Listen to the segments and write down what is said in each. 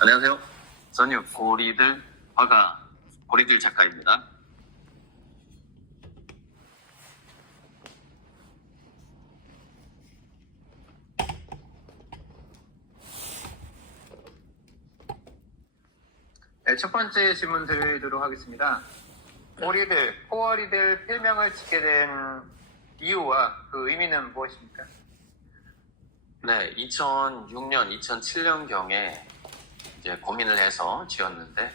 안녕하세요. 저는 고리들 화가 고리들 작가입니다. 네, 첫 번째 질문 드리도록 하겠습니다. 오리들, 코어리들 필명을 짓게 된 이유와 그 의미는 무엇입니까? 네, 2006년, 2007년경에 이제 고민을 해서 지었는데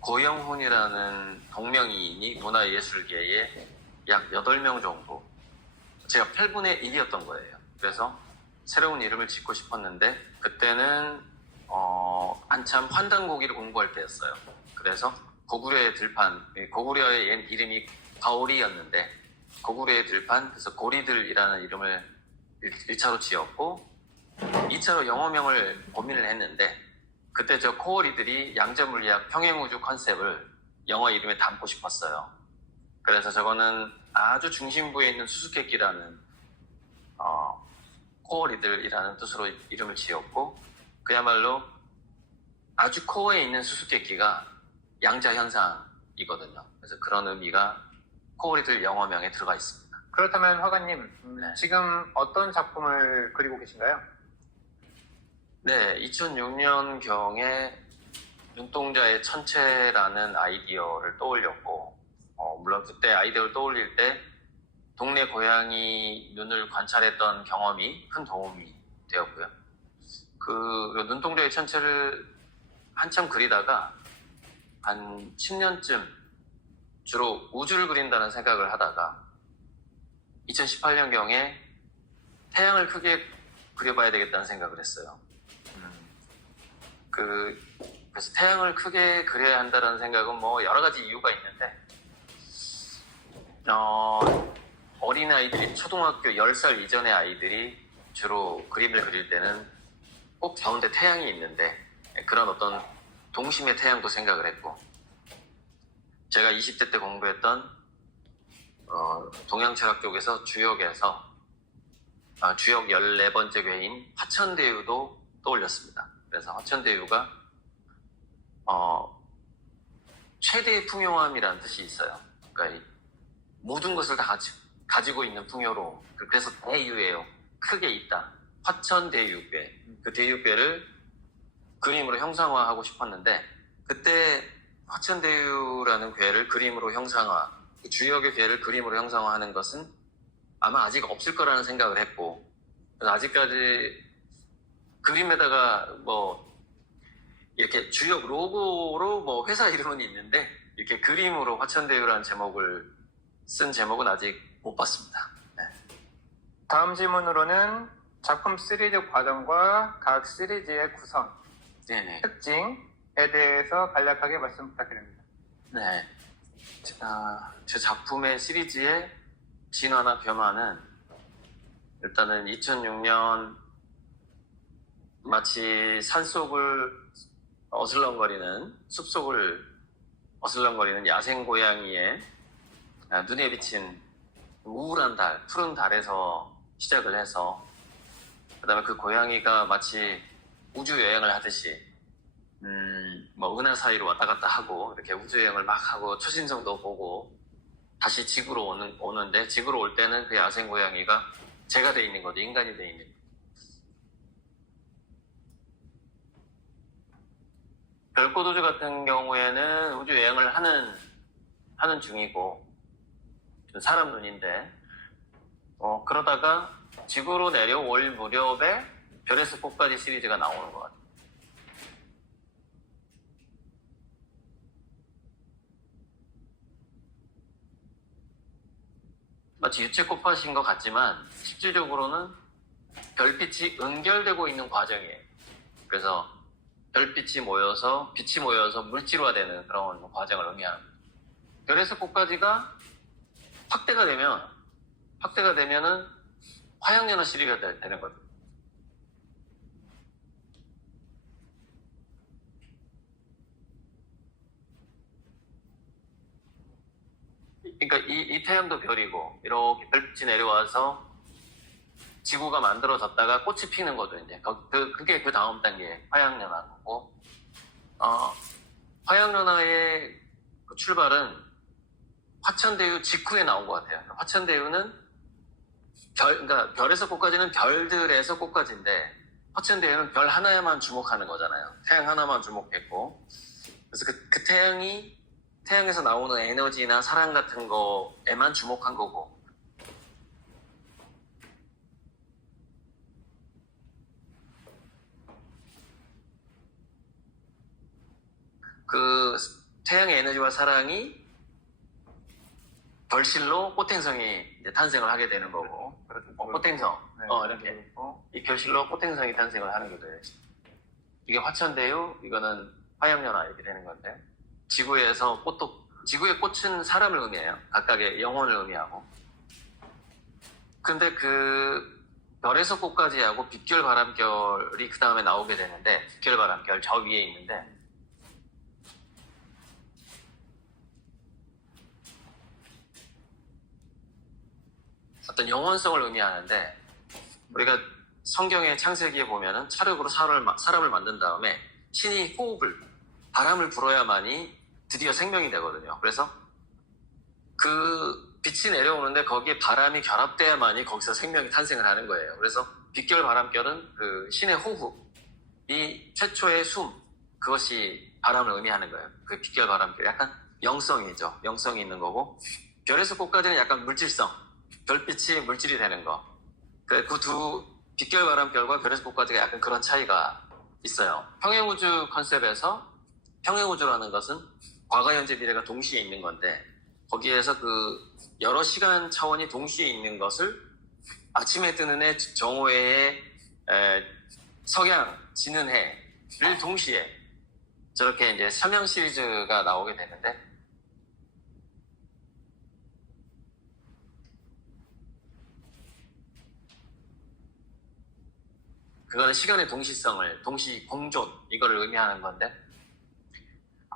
고영훈이라는 동명이인이 문화예술계에 약 8명 정도, 제가 8분의 1이었던 거예요. 그래서 새로운 이름을 짓고 싶었는데 그때는 한참 환단고기를 공부할 때였어요. 그래서 고구려의 들판, 고구려의 옛 이름이 가오리였는데 고구려의 들판, 그래서 고리들이라는 이름을 1차로 지었고 2차로 영어명을 고민을 했는데 그때 저 코어리들이 양자물리학 평행우주 컨셉을 영어 이름에 담고 싶었어요. 그래서 저거는 아주 중심부에 있는 수수께끼라는 코어리들이라는 뜻으로 이름을 지었고 그야말로 아주 코어에 있는 수수께끼가 양자현상이거든요. 그래서 그런 의미가 코어리들 영어명에 들어가 있습니다. 그렇다면 화가님, 네. 지금 어떤 작품을 그리고 계신가요? 네, 2006년경에 눈동자의 천체라는 아이디어를 떠올렸고 물론 그때 아이디어를 떠올릴 때 동네 고양이 눈을 관찰했던 경험이 큰 도움이 되었고요. 그 눈동자의 천체를 한참 그리다가 한 10년쯤 주로 우주를 그린다는 생각을 하다가 2018년경에 태양을 크게 그려봐야 되겠다는 생각을 했어요. 그래서 태양을 크게 그려야 한다는 생각은 뭐 여러 가지 이유가 있는데 어린아이들이 초등학교 10살 이전의 아이들이 주로 그림을 그릴 때는 꼭 가운데 태양이 있는데 그런 어떤 동심의 태양도 생각을 했고 제가 20대 때 공부했던 동양철학 쪽에서 주역에서 주역 14번째 괴인 화천대유도 떠올렸습니다. 그래서 화천대유가 최대의 풍요함이라는 뜻이 있어요. 그러니까 모든 것을 다 가지고 있는 풍요로움. 그래서 대유예요. 크게 있다. 화천대유괴. 그 대유괴를 그림으로 형상화하고 싶었는데 그때 화천대유라는 괴를 그림으로 형상화, 주역의 괴를 그림으로 형상화하는 것은 아마 아직 없을 거라는 생각을 했고 아직까지 그림에다가 뭐 이렇게 주역 로고로 뭐 회사 이름은 있는데 이렇게 그림으로 화천대유라는 제목을 쓴 제목은 아직 못 봤습니다. 네. 다음 질문으로는 작품 시리즈 과정과 각 시리즈의 구성, 네네. 특징에 대해서 간략하게 말씀 부탁드립니다. 네. 제 작품의 시리즈의 진화나 변화는 일단은 2006년 마치 산속을 어슬렁거리는 숲속을 어슬렁거리는 야생 고양이의 눈에 비친 우울한 달, 푸른 달에서 시작을 해서 그 다음에 그 고양이가 마치 우주 여행을 하듯이 뭐 은하 사이로 왔다 갔다 하고 이렇게 우주 여행을 막 하고 초신성도 보고 다시 지구로 오는데 지구로 올 때는 그 야생 고양이가 제가 돼 있는 거죠. 인간이 돼 있는. 별꽃우주 같은 경우에는 우주 여행을 하는 중이고 사람 눈인데 그러다가 지구로 내려올 무렵에 별에서 꽃까지 시리즈가 나오는 것 같아요. 마치 유채꽃밭인 것 같지만 실질적으로는 별빛이 응결되고 있는 과정이에요. 그래서 별빛이 모여서 빛이 모여서 물질화되는 그런 과정을 의미합니다. 별에서 꽃까지가 확대가 되면은 화양연화 시리즈가 되는 거죠. 그러니까 이 태양도 별이고 이렇게 별빛이 내려와서 지구가 만들어졌다가 꽃이 피는 거죠. 이제 그게 그 다음 단계 화양연화고, 화양연화의 그 출발은 화천대유 직후에 나온 것 같아요. 화천대유는 그러니까 별에서 꽃까지는 별들에서 꽃까지인데, 화천대유는 별 하나에만 주목하는 거잖아요. 태양 하나만 주목했고, 그래서 그 태양에서 나오는 에너지나 사랑 같은 거에만 주목한 거고, 그 태양의 에너지와 사랑이 결실로 꽃행성이 이제 탄생을 하게 되는 거고, 꽃행성, 네, 이렇게 그리고 이 결실로 꽃행성이 탄생을 하는 거죠. 이게 화천대유, 이거는 화양연화 이렇게 되는 건데, 지구에서 지구의 꽃은 사람을 의미해요. 각각의 영혼을 의미하고. 근데 그 별에서 꽃까지 하고 빛결 바람결이 그 다음에 나오게 되는데, 빛결 바람결 저 위에 있는데, 어떤 영혼성을 의미하는데, 우리가 성경의 창세기에 보면은 찰흙으로 사람을 만든 다음에 신이 바람을 불어야만이 드디어 생명이 되거든요. 그래서 그 빛이 내려오는데 거기에 바람이 결합돼야만이 거기서 생명이 탄생을 하는 거예요. 그래서 빛결 바람결은 그 신의 호흡이 최초의 그것이 바람을 의미하는 거예요. 그 빛결 바람결 약간 영성이죠. 영성이 있는 거고, 별에서 꽃까지는 약간 물질성, 별빛이 물질이 되는 거. 그 두 빛결 바람결과 별에서 꽃까지가 약간 그런 차이가 있어요. 평행우주 컨셉에서 평행우주라는 것은 과거, 현재, 미래가 동시에 있는 건데, 거기에서 그 여러 시간 차원이 동시에 있는 것을 아침에 뜨는 해, 정오에 석양, 지는 해를 동시에 저렇게 이제 삼형 시리즈가 나오게 되는데, 그거는 시간의 동시성을, 공존, 이거를 의미하는 건데,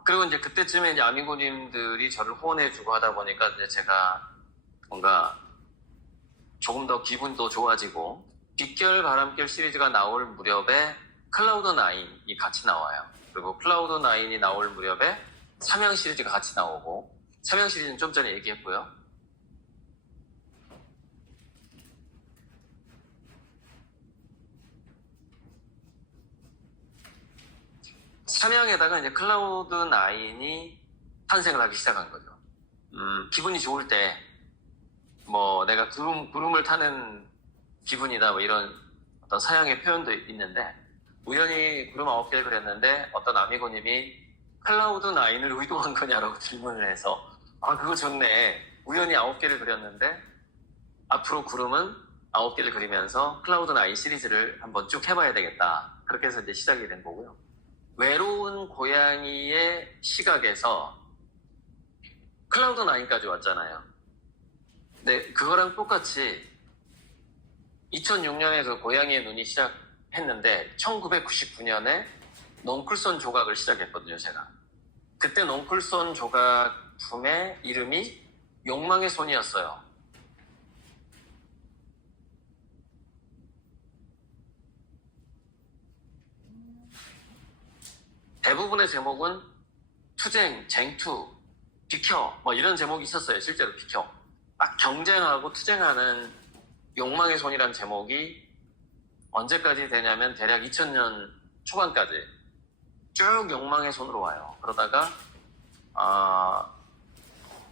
그리고 이제 그때쯤에 이제 아미고님들이 저를 후원해주고 하다 보니까 이제 제가 뭔가 조금 더 기분도 좋아지고, 빛결 바람결 시리즈가 나올 무렵에 클라우드9이 같이 나와요. 그리고 클라우드9이 나올 무렵에 삼형 시리즈가 같이 나오고, 삼형 시리즈는 좀 전에 얘기했고요. 삼형에다가 이제 클라우드9이 탄생을 하기 시작한 거죠. 기분이 좋을 때, 뭐, 내가 구름을 타는 기분이다, 뭐 이런 어떤 서양의 표현도 있는데, 우연히 구름 9개를 그렸는데, 어떤 아미고님이 클라우드9을 의도한 거냐라고 질문을 해서, 그거 좋네. 우연히 9개를 그렸는데, 앞으로 구름은 9개를 그리면서 클라우드9 시리즈를 한번 쭉 해봐야 되겠다. 그렇게 해서 이제 시작이 된 거고요. 외로운 고양이의 시각에서 클라우드9까지 왔잖아요. 근데 그거랑 똑같이 2006년에 그 고양이의 눈이 시작했는데 1999년에 넝쿨손 조각을 시작했거든요, 제가. 그때 넝쿨손 조각품의 이름이 욕망의 손이었어요. 대부분의 제목은 투쟁, 쟁투, 비켜, 뭐 이런 제목이 있었어요. 실제로 비켜. 막 경쟁하고 투쟁하는 욕망의 손이라는 제목이 언제까지 되냐면 대략 2000년 초반까지 쭉 욕망의 손으로 와요. 그러다가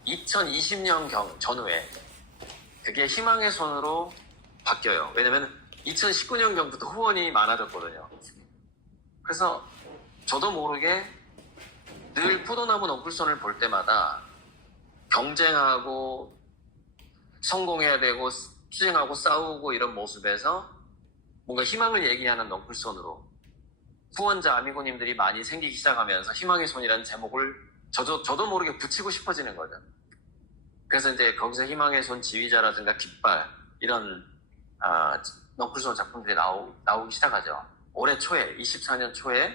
2020년 전후에 그게 희망의 손으로 바뀌어요. 왜냐면 2019년경부터 후원이 많아졌거든요. 그래서 저도 모르게 늘 포도나무 넝쿨손을 볼 때마다 경쟁하고 성공해야 되고 투쟁하고 싸우고 이런 모습에서 뭔가 희망을 얘기하는 넝쿨손으로 후원자 아미고님들이 많이 생기기 시작하면서 희망의 손이라는 제목을 저도 모르게 붙이고 싶어지는 거죠. 그래서 이제 거기서 희망의 손 지휘자라든가 깃발 이런 넝쿨손 작품들이 나오기 시작하죠. 올해 초에 24년 초에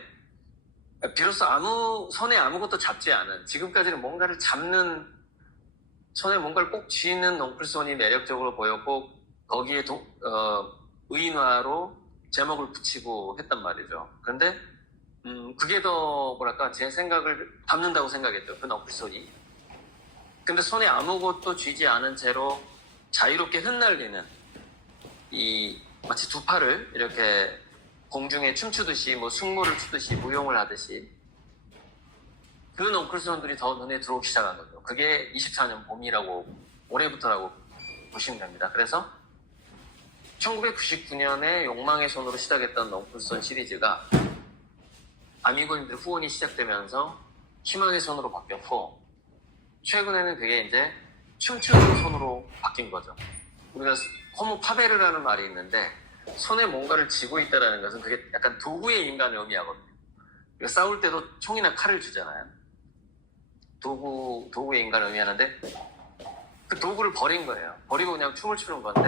비로소 손에 아무것도 잡지 않은, 지금까지는 뭔가를 잡는, 손에 뭔가를 꼭 쥐는 넝쿨손이 매력적으로 보였고, 거기에 의인화로 제목을 붙이고 했단 말이죠. 그런데 그게 더 뭐랄까 제 생각을 담는다고 생각했죠. 그 너클손이. 근데 손에 아무것도 쥐지 않은 채로 자유롭게 흩날리는 이 마치 두 팔을 이렇게 공중에 춤추듯이 뭐 승무를 추듯이 무용을 하듯이 그 너클손들이 더 눈에 들어오기 시작한 거죠. 그게 24년 봄이라고 올해부터라고 보시면 됩니다. 그래서 1999년에 욕망의 손으로 시작했던 너클손 시리즈가 아미고님들 후원이 시작되면서 희망의 손으로 바뀌었고 최근에는 그게 이제 춤추는 손으로 바뀐 거죠. 우리가 호모 파베르라는 말이 있는데 손에 뭔가를 쥐고 있다는 것은 그게 약간 도구의 인간을 의미하거든요. 우리가 싸울 때도 총이나 칼을 주잖아요. 도구의 인간을 의미하는데 그 도구를 버린 거예요. 버리고 그냥 춤을 추는 건데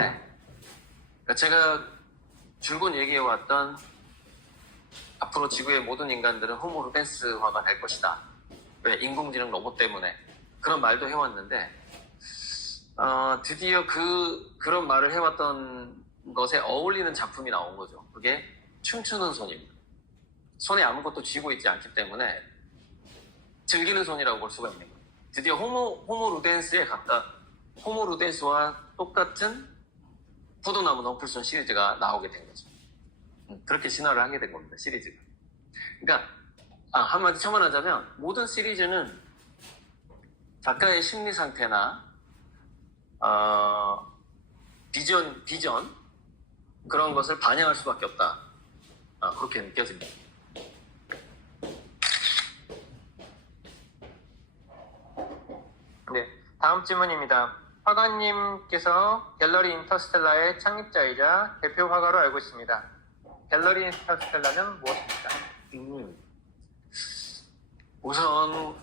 그러니까 제가 줄곧 얘기해왔던 앞으로 지구의 모든 인간들은 호모 루덴스화가 될 것이다. 왜? 인공지능 로봇 때문에. 그런 말도 해왔는데 드디어 그런 말을 해왔던 것에 어울리는 작품이 나온 거죠. 그게 춤추는 손입니다. 손에 아무것도 쥐고 있지 않기 때문에 즐기는 손이라고 볼 수가 있는 거예요. 드디어 호모 루덴스와 똑같은 포도나무 너클손 시리즈가 나오게 된 거죠. 그렇게 진화를 하게 된 겁니다. 시리즈가. 그러니까 한마디 첨언하자면 모든 시리즈는 작가의 심리 상태나 비전 그런 것을 반영할 수밖에 없다. 그렇게 느껴집니다. 네, 다음 질문입니다. 화가님께서 갤러리 인터스텔라의 창립자이자 대표 화가로 알고 있습니다. 갤러리 인터스텔라는 무엇입니까? 우선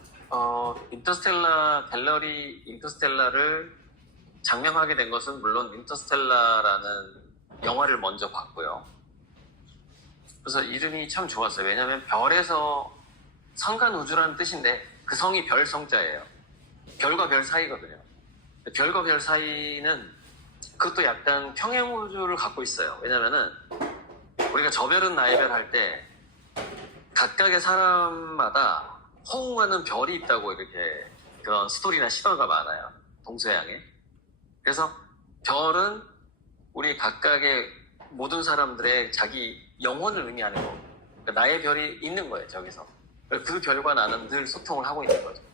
갤러리 인터스텔라를 장명하게 된 것은 물론 인터스텔라라는 영화를 먼저 봤고요. 그래서 이름이 참 좋았어요. 왜냐하면 별에서 성간 우주라는 뜻인데 그 성이 별 성자예요. 별과 별 사이거든요. 별과 별 사이는 그것도 약간 평행 우주를 갖고 있어요. 왜냐면은 우리가 저 별은 나의 별 할 때 각각의 사람마다 호응하는 별이 있다고 이렇게 그런 스토리나 실화가 많아요. 동서양에. 그래서 별은 우리 각각의 모든 사람들의 자기 영혼을 의미하는 거고 그러니까 나의 별이 있는 거예요. 저기서. 그 별과 나는 늘 소통을 하고 있는 거죠.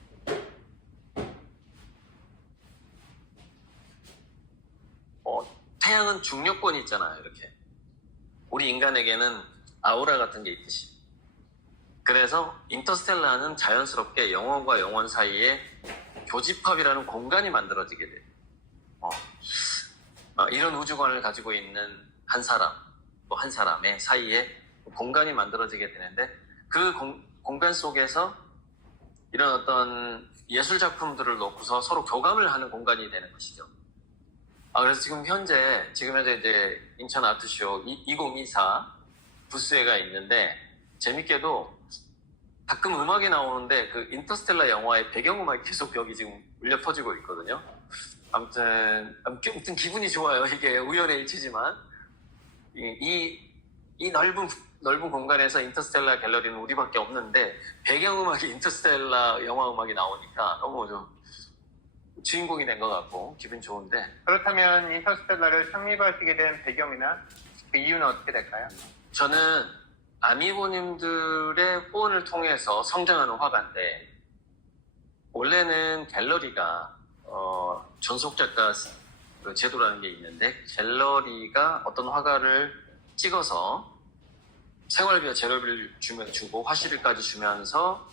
태양은 중력권이 있잖아요. 이렇게. 우리 인간에게는 아우라 같은 게 있듯이. 그래서 인터스텔라는 자연스럽게 영혼과 영혼 사이에 교집합이라는 공간이 만들어지게 돼요. 이런 우주관을 가지고 있는 한 사람, 또 한 사람의 사이에 공간이 만들어지게 되는데 그 공간 속에서 이런 어떤 예술 작품들을 놓고서 서로 교감을 하는 공간이 되는 것이죠. 그래서 지금 현재 이제 인천 아트쇼 2024 부스회가 있는데 재밌게도 가끔 음악이 나오는데 그 인터스텔라 영화의 배경음악이 계속 여기 지금 울려 퍼지고 있거든요. 아무튼 기분이 좋아요. 이게 우연의 일치지만 이 넓은 공간에서 인터스텔라 갤러리는 우리밖에 없는데 배경음악이 인터스텔라 영화 음악이 나오니까 너무 좀 주인공이 된 것 같고 기분 좋은데 그렇다면 인터스텔라를 창립하시게 된 배경이나 그 이유는 어떻게 될까요? 저는 아미고님들의 후원을 통해서 성장하는 화가인데 원래는 갤러리가 전속작가 제도라는 게 있는데 갤러리가 어떤 화가를 찍어서 생활비와 재료비를 주고 화실비까지 주면서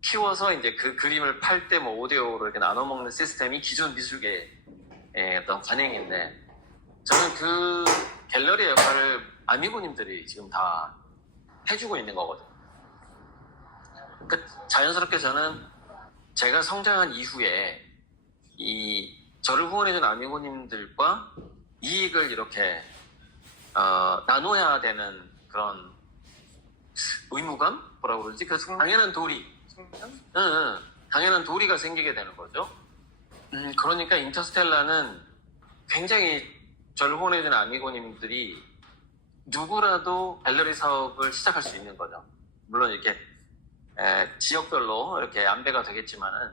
키워서 이제 그 그림을 팔 때 뭐 5대5로 이렇게 나눠 먹는 시스템이 기존 미술계의 어떤 관행인데 저는 그 갤러리의 역할을 아미고님들이 지금 다 해주고 있는 거거든요. 그러니까 자연스럽게 저는 제가 성장한 이후에 저를 후원해준 아미고님들과 이익을 이렇게 나눠야 되는 그런 의무감? 뭐라고 그러지? 그래서 당연한 도리. 당연한 도리가 생기게 되는 거죠. 그러니까 인터스텔라는 굉장히 저를 후원해주는 아미고님들이 누구라도 갤러리 사업을 시작할 수 있는 거죠. 물론 이렇게 지역별로 이렇게 안배가 되겠지만은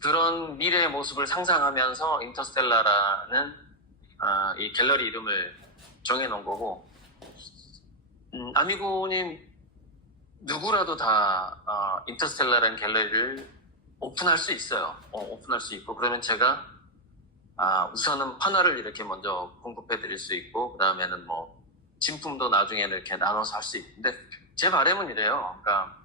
그런 미래의 모습을 상상하면서 인터스텔라라는 이 갤러리 이름을 정해놓은 거고, 아미고님 누구라도 다 인터스텔라라는 갤러리를 오픈할 수 있어요. 오픈할 수 있고, 그러면 제가 우선은 판화를 이렇게 먼저 공급해 드릴 수 있고, 그 다음에는 뭐 진품도 나중에는 이렇게 나눠서 할 수 있는데, 제 바람은 이래요. 그러니까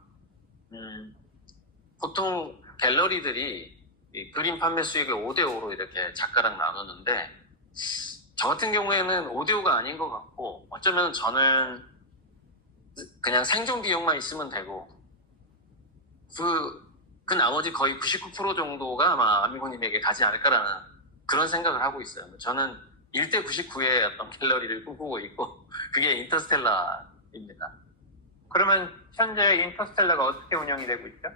보통 갤러리들이 이 그림 판매 수익을 5대5로 이렇게 작가랑 나누는데, 저 같은 경우에는 5대5가 아닌 것 같고, 어쩌면 저는 그냥 생존 비용만 있으면 되고, 그 나머지 거의 99% 정도가 아마 아미고님에게 가지 않을까라는 그런 생각을 하고 있어요. 저는 1대 99의 어떤 갤러리를 꿈꾸고 있고, 그게 인터스텔라입니다. 그러면 현재 인터스텔라가 어떻게 운영이 되고 있죠?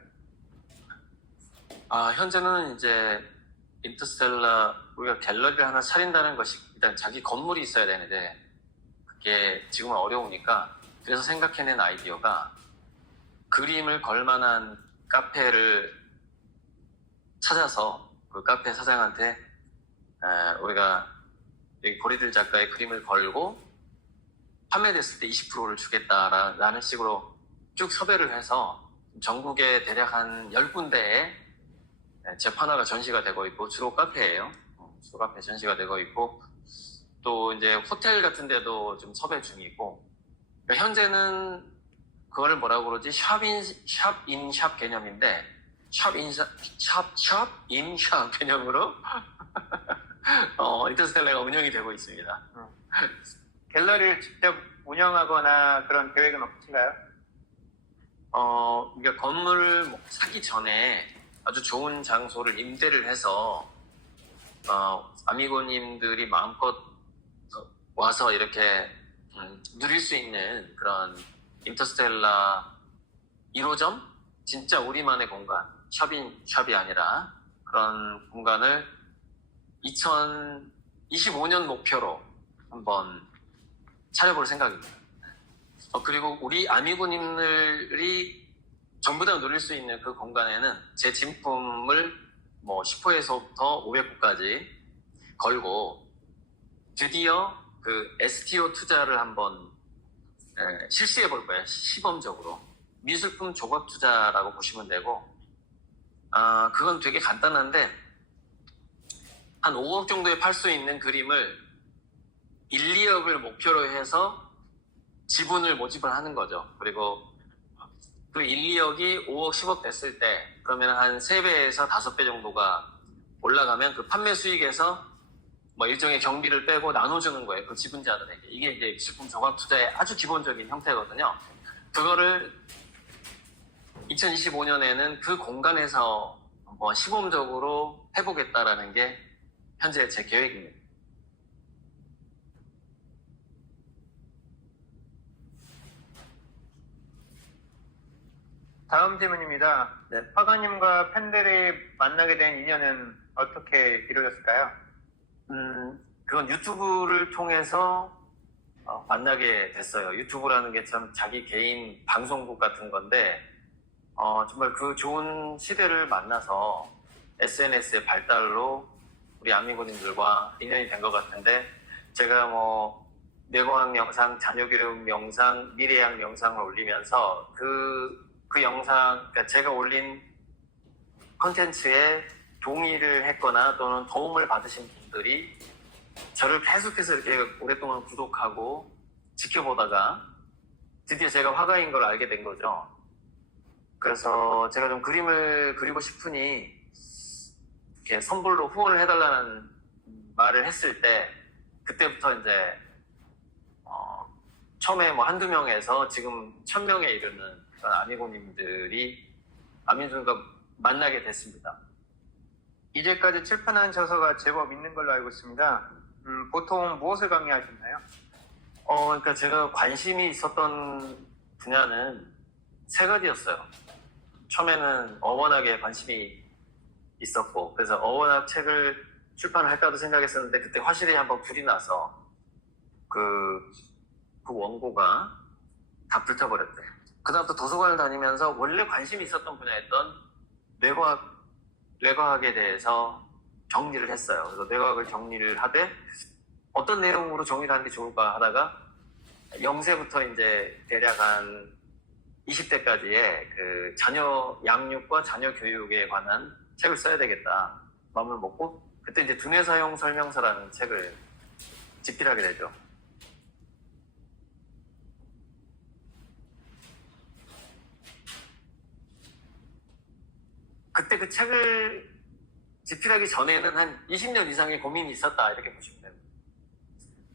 현재는 이제 인터스텔라, 우리가 갤러리를 하나 차린다는 것이 일단 자기 건물이 있어야 되는데, 그게 지금은 어려우니까, 그래서 생각해낸 아이디어가 그림을 걸만한 카페를 찾아서 그 카페 사장한테 우리가 고리들 작가의 그림을 걸고 판매됐을 때 20%를 주겠다라는 식으로 쭉 섭외를 해서 전국에 대략 한 10군데에 제 판화가 전시가 되고 있고, 주로 카페예요. 주로 카페 전시가 되고 있고, 또 이제 호텔 같은 데도 좀 섭외 중이고, 그러니까 현재는 그거를 뭐라고 그러지? 샵인샵 개념인데, 샵인샵 개념으로 인터스텔라가 운영이 되고 있습니다. 갤러리를 직접 운영하거나 그런 계획은 없으신가요? 그러니까 건물을 사기 전에 아주 좋은 장소를 임대를 해서 아미고님들이 마음껏 와서 이렇게 누릴 수 있는 그런 인터스텔라 1호점? 진짜 우리만의 공간, 샵이 아니라 그런 공간을 2025년 목표로 한번 차려볼 생각입니다. 그리고 우리 아미고님들이 전부 다 누릴 수 있는 그 공간에는 제 진품을 뭐 10호에서부터 500호까지 걸고, 드디어 그 STO 투자를 한번 실시해 볼 거예요. 시범적으로. 미술품 조각 투자라고 보시면 되고, 그건 되게 간단한데, 한 5억 정도에 팔 수 있는 그림을 1, 2억을 목표로 해서 지분을 모집을 하는 거죠. 그리고 그 1, 2억이 5억, 10억 됐을 때, 그러면 한 3배에서 5배 정도가 올라가면 그 판매 수익에서 뭐 일종의 경비를 빼고 나눠주는 거예요. 그 지분자들에게. 이게 이제 미술품 조각 투자의 아주 기본적인 형태거든요. 그거를 2025년에는 그 공간에서 뭐 시범적으로 해보겠다라는 게 현재 제 계획입니다. 다음 질문입니다. 네. 화가님과 팬들이 만나게 된 인연은 어떻게 이루어졌을까요? 그건 유튜브를 통해서 만나게 됐어요. 유튜브라는 게 참 자기 개인 방송국 같은 건데, 정말 그 좋은 시대를 만나서 SNS의 발달로 우리 아미고님들과 인연이 된 것 같은데, 제가 뭐 뇌과학 영상, 자녀교육 영상, 미래학 영상을 올리면서 그 영상, 그러니까 제가 올린 컨텐츠에 동의를 했거나 또는 도움을 받으신 분들이 저를 계속해서 이렇게 오랫동안 구독하고 지켜보다가 드디어 제가 화가인 걸 알게 된 거죠. 그래서 제가 좀 그림을 그리고 싶으니 이렇게 선불로 후원을 해달라는 말을 했을 때, 그때부터 이제 처음에 뭐 한두 명에서 지금 1000명에 이르는 그런 아미고님들이 아미고님과 만나게 됐습니다. 이제까지 출판한 저서가 제법 있는 걸로 알고 있습니다. 보통 무엇을 강의하셨나요? 그러니까 제가 관심이 있었던 분야는 3가지였어요. 처음에는 어원학에 관심이 있었고, 그래서 어원학 책을 출판을 할까도 생각했었는데 그때 화실에 한번 불이 나서 그 원고가 다 불타버렸대. 그다음부터 도서관을 다니면서 원래 관심이 있었던 분야였던 뇌과학에 대해서 정리를 했어요. 그래서 뇌과학을 정리를 하되 어떤 내용으로 정리를 하는 게 좋을까 하다가 0세부터 이제 대략 한 20대까지의 그 자녀 양육과 자녀 교육에 관한 책을 써야 되겠다 마음을 먹고 그때 이제 두뇌 사용 설명서라는 책을 집필하게 되죠. 그때 그 책을 집필하기 전에는 한 20년 이상의 고민이 있었다 이렇게 보시면 됩니다.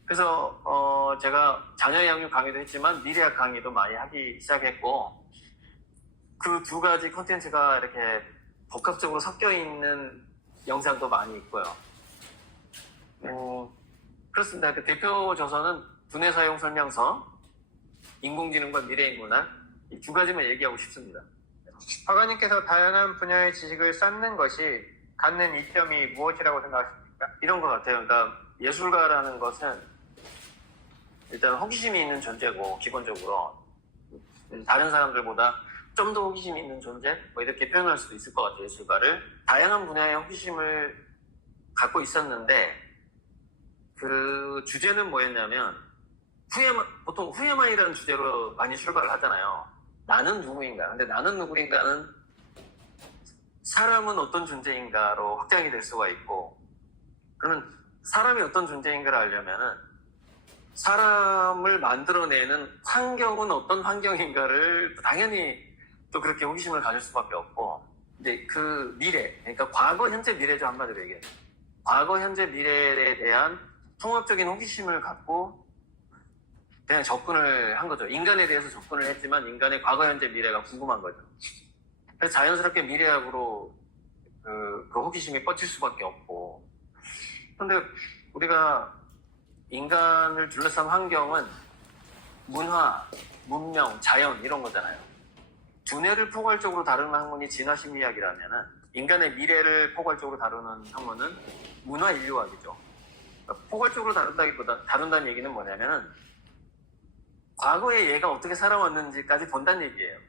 그래서 제가 자녀 양육 강의도 했지만 미래학 강의도 많이 하기 시작했고 그 두 가지 콘텐츠가 이렇게 복합적으로 섞여 있는 영상도 많이 있고요. 그렇습니다. 그 대표 저서는 두뇌 사용 설명서, 인공지능과 미래인문학 이 두 가지만 얘기하고 싶습니다. 화가님께서 다양한 분야의 지식을 쌓는 것이 갖는 이점이 무엇이라고 생각하십니까? 이런 것 같아요. 그러니까 예술가라는 것은 일단 호기심이 있는 존재고 기본적으로 다른 사람들보다 좀 더 호기심이 있는 존재 뭐 이렇게 표현할 수도 있을 것 같아요. 예술가를 다양한 분야의 호기심을 갖고 있었는데 그 주제는 뭐였냐면 보통 후에마이라는 주제로 많이 출발을 하잖아요. 나는 누구인가? 근데 나는 누구인가는 사람은 어떤 존재인가로 확장이 될 수가 있고 그러면 사람이 어떤 존재인가를 알려면은 사람을 만들어내는 환경은 어떤 환경인가를 당연히 또 그렇게 호기심을 가질 수밖에 없고 이제 그 미래, 그러니까 과거, 현재, 미래죠. 한마디로 얘기해요. 과거, 현재, 미래에 대한 통합적인 호기심을 갖고 그냥 접근을 한 거죠. 인간에 대해서 접근을 했지만 인간의 과거, 현재, 미래가 궁금한 거죠. 그래서 자연스럽게 미래학으로 그 호기심이 뻗칠 수밖에 없고 근데 우리가 인간을 둘러싼 환경은 문화, 문명, 자연 이런 거잖아요. 두뇌를 포괄적으로 다루는 학문이 진화심리학이라면은 인간의 미래를 포괄적으로 다루는 학문은 문화인류학이죠. 그러니까 포괄적으로 다룬다는 얘기는 뭐냐면은 과거에 얘가 어떻게 살아왔는지까지 본다는 얘기예요.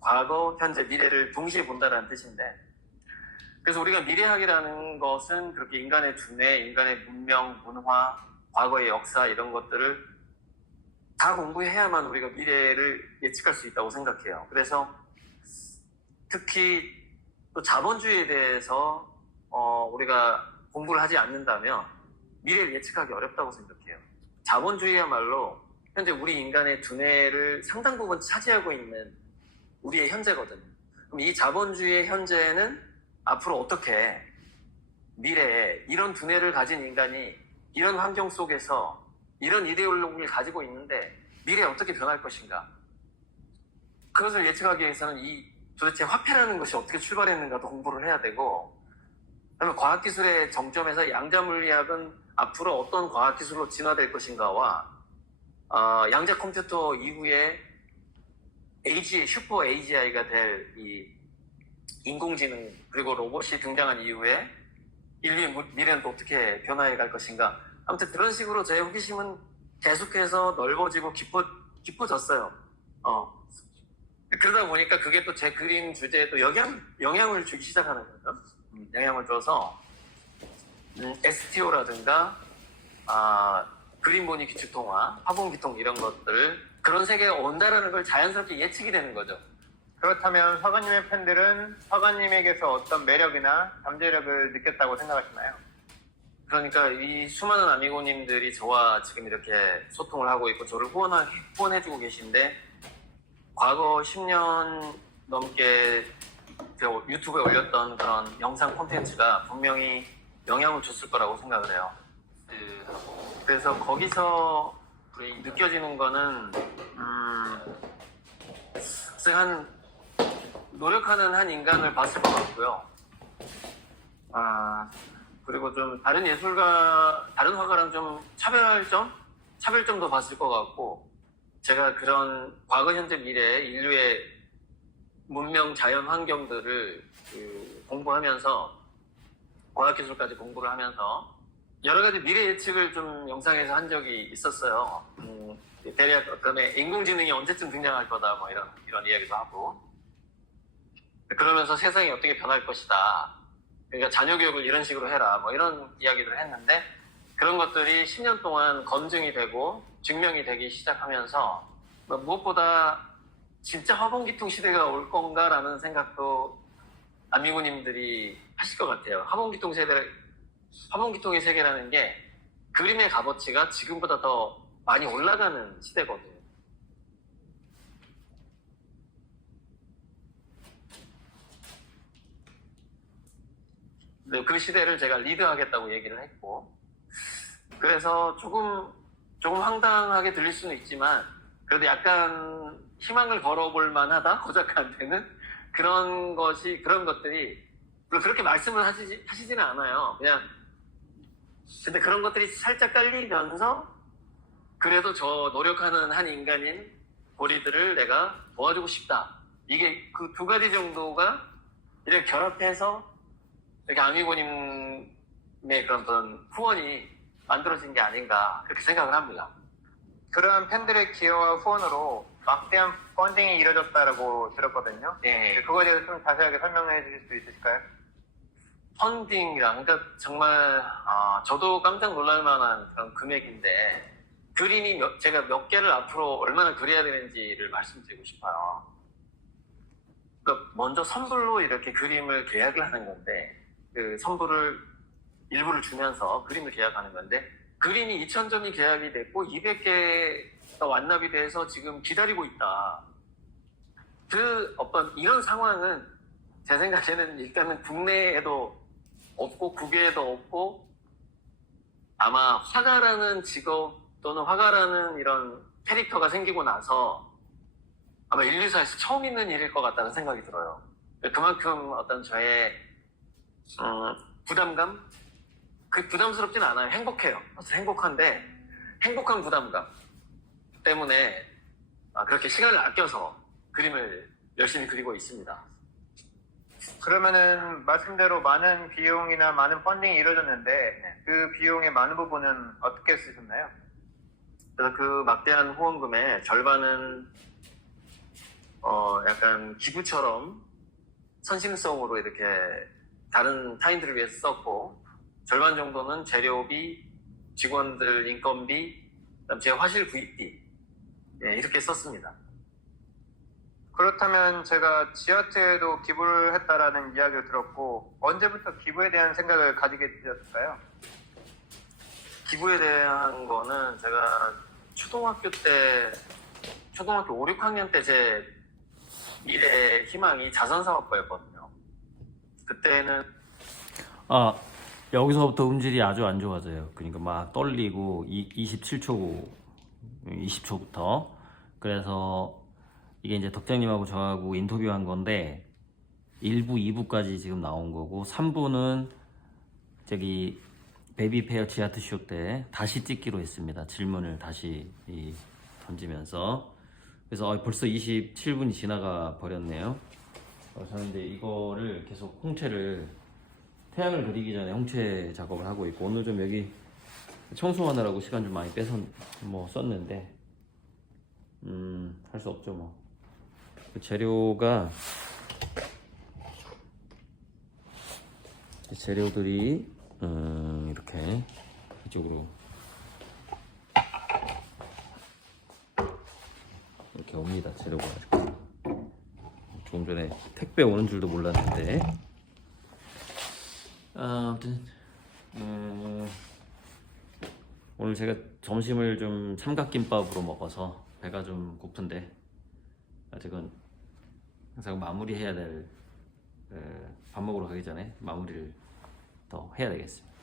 과거, 현재, 미래를 동시에 본다는 뜻인데 그래서 우리가 미래학이라는 것은 그렇게 인간의 두뇌, 인간의 문명, 문화, 과거의 역사 이런 것들을 다 공부해야만 우리가 미래를 예측할 수 있다고 생각해요. 그래서 특히 또 자본주의에 대해서 우리가 공부를 하지 않는다면 미래를 예측하기 어렵다고 생각해요. 자본주의야말로 현재 우리 인간의 두뇌를 상당 부분 차지하고 있는 우리의 현재거든요. 그럼 이 자본주의의 현재는 앞으로 어떻게 미래에 이런 두뇌를 가진 인간이 이런 환경 속에서 이런 이데올로기를 가지고 있는데 미래에 어떻게 변할 것인가 그것을 예측하기 위해서는 도대체 화폐라는 것이 어떻게 출발했는가도 공부를 해야 되고 그다음에 과학기술의 정점에서 양자물리학은 앞으로 어떤 과학기술로 진화될 것인가와 양자 컴퓨터 이후에 슈퍼 AGI가 될 이 인공지능 그리고 로봇이 등장한 이후에 인류의 미래는 또 어떻게 변화해 갈 것인가 아무튼 그런 식으로 제 호기심은 계속해서 넓어지고 깊어졌어요. 그러다 보니까 그게 또 제 그림 주제에 또 영향을 주기 시작하는 거죠. 영향을 줘서 STO라든가 그림보니 기축통화, 화분기통 이런 것들 그런 세계가 온다라는 걸 자연스럽게 예측이 되는 거죠. 그렇다면 화가님의 팬들은 화가님에게서 어떤 매력이나 잠재력을 느꼈다고 생각하시나요? 그러니까 이 수많은 아미고님들이 저와 지금 이렇게 소통을 하고 있고 저를 후원해주고 계신데 과거 10년 넘게 제가 유튜브에 올렸던 그런 영상 콘텐츠가 분명히 영향을 줬을 거라고 생각을 해요. 그래서 거기서 느껴지는 거는 한 노력하는 한 인간을 봤을 것 같고요. 그리고 좀 다른 예술가, 다른 화가랑 좀 차별점도 봤을 것 같고, 제가 그런 과거, 현재, 미래 인류의 문명, 자연 환경들을 공부하면서 과학기술까지 공부를 하면서 여러 가지 미래 예측을 좀 영상에서 한 적이 있었어요. 대략 어떤 인공지능이 언제쯤 등장할 거다 뭐 이런 이야기도 하고 그러면서 세상이 어떻게 변할 것이다. 그러니까 자녀 교육을 이런 식으로 해라 뭐 이런 이야기를 했는데 그런 것들이 10년 동안 검증이 되고 증명이 되기 시작하면서 뭐 무엇보다 진짜 화본기통 시대가 올 건가라는 생각도 안미구님들이 하실 것 같아요. 화본기통의 세계라는 게 그림의 값어치가 지금보다 더 많이 올라가는 시대거든요. 그 시대를 제가 리드하겠다고 얘기를 했고, 그래서 조금 황당하게 들릴 수는 있지만, 그래도 약간 희망을 걸어볼 만하다, 고작한테는 그런 것들이, 물론 그렇게 말씀을 하시지는 않아요. 그냥, 근데 그런 것들이 살짝 깔리면서, 그래도 저 노력하는 한 인간인 고리들을 내가 도와주고 싶다. 이게 그 두 가지 정도가 이렇게 결합해서 이렇게 아미고님의 그런 후원이 만들어진 게 아닌가 그렇게 생각을 합니다. 그러한 팬들의 기여와 후원으로 막대한 펀딩이 이뤄졌다고 들었거든요. 네. 그거에 대해서 좀 자세하게 설명해 주실 수 있으실까요? 펀딩이랑 그러니까 정말 저도 깜짝 놀랄 만한 그런 금액인데 그림이 제가 몇 개를 앞으로 얼마나 그려야 되는지를 말씀드리고 싶어요. 그러니까 먼저 선불로 이렇게 그림을 계약을 하는 건데 그 선불을 일부를 주면서 그림을 계약하는 건데 그림이 2,000점이 계약이 됐고 200개가 완납이 돼서 지금 기다리고 있다. 그 어떤 이런 상황은 제 생각에는 일단은 국내에도 없고 국외에도 없고 아마 화가라는 직업 또는 화가라는 이런 캐릭터가 생기고 나서 아마 인류사에서 처음 있는 일일 것 같다는 생각이 들어요. 그만큼 어떤 저의 부담감? 그 부담스럽진 않아요. 행복해요. 행복한데 행복한 부담감 때문에 그렇게 시간을 아껴서 그림을 열심히 그리고 있습니다. 그러면은 말씀대로 많은 비용이나 많은 펀딩이 이루어졌는데 그 비용의 많은 부분은 어떻게 쓰셨나요? 그래서 그 막대한 후원금의 절반은 약간 기부처럼 선심성으로 이렇게 다른 타인들을 위해서 썼고 절반 정도는 재료비, 직원들 인건비, 그다음 제 화실 구입비 이렇게 썼습니다. 그렇다면 제가 지하트에도 기부를 했다라는 이야기를 들었고 언제부터 기부에 대한 생각을 가지게 되셨을까요? 기부에 대한 거는 제가 초등학교 5, 6학년 때 제 미래 희망이 자선사업과였거든요. 그때는 여기서부터 음질이 아주 안 좋아져요. 그러니까 막 떨리고 27초, 20초부터. 그래서 이게 이제 덕장님하고 저하고 인터뷰한 건데 1부, 2부까지 지금 나온 거고 3부는 저기 베이비페어 지하트쇼 때 다시 찍기로 했습니다. 질문을 다시 던지면서. 그래서 벌써 27분이 지나가 버렸네요. 저는 이제 이거를 계속 태양을 그리기 전에 홍채 작업을 하고 있고 오늘 좀 여기 청소하느라고 시간 좀 많이 썼는데 할 수 없죠 뭐. 그 재료들이 이렇게 이쪽으로 이렇게 옵니다. 재료가 이렇게. 조금 전에 택배 오는 줄도 몰랐는데 아무튼 오늘 제가 점심을 좀 삼각김밥으로 먹어서 배가 좀 고픈데 아직은 항상 마무리해야 될 밥 먹으러 가기 전에 마무리를 더 해야 되겠습니다.